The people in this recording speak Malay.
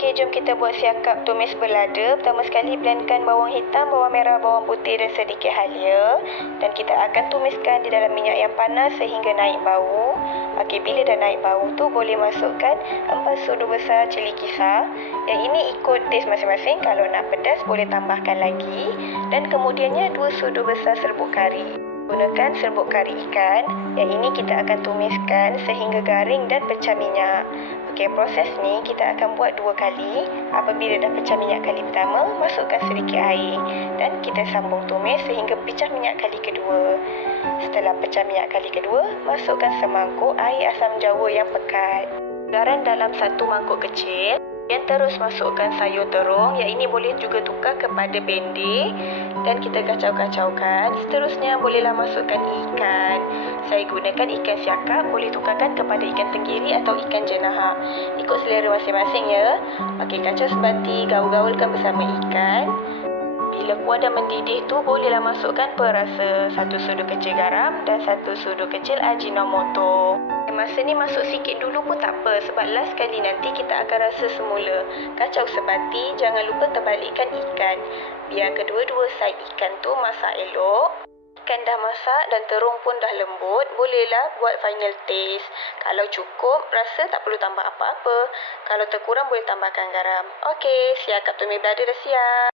Okey, jom kita buat siakap tumis berlada. Pertama sekali blendkan bawang hitam, bawang merah, bawang putih dan sedikit halia. Dan kita akan tumiskan di dalam minyak yang panas sehingga naik bau. Okey, bila dah naik bau tu boleh masukkan 4 sudu besar cili kisar. Yang ini ikut taste masing-masing. Kalau nak pedas boleh tambahkan lagi. Dan kemudiannya 2 sudu besar serbuk kari. Gunakan serbuk kari ikan. Yang ini kita akan tumiskan sehingga garing dan pecah minyak. Okey, proses ni kita akan buat 2 kali. Apabila dah pecah minyak kali pertama, masukkan sedikit air dan kita sambung tumis sehingga pecah minyak kali kedua. Setelah pecah minyak kali kedua, masukkan semangkuk air asam jawa yang pekat. Garam dalam 1 mangkuk kecil. Dan terus masukkan sayur terung. Yang ini boleh juga tukar kepada bendik. Dan kita kacau-kacaukan. Seterusnya bolehlah masukkan ikan. Saya gunakan ikan siakap. Boleh tukarkan kepada ikan tenggiri atau ikan jenaha. Ikut selera masing-masing ya. Okey, kacau sebati, gaul-gaulkan bersama ikan. Bila kuah dah mendidih tu, bolehlah masukkan perasa. 1 sudu kecil garam dan 1 sudu kecil ajinomoto. Masa ni masuk sikit dulu pun tak apa, sebab last kali nanti kita akan rasa semula. Kacau sebati, jangan lupa terbalikkan ikan. Biar kedua-dua side ikan tu masak elok. Ikan dah masak dan terung pun dah lembut, bolehlah buat final taste. Kalau cukup, rasa tak perlu tambah apa-apa. Kalau terkurang boleh tambahkan garam. Okey, siakap tumis berlada dah siap.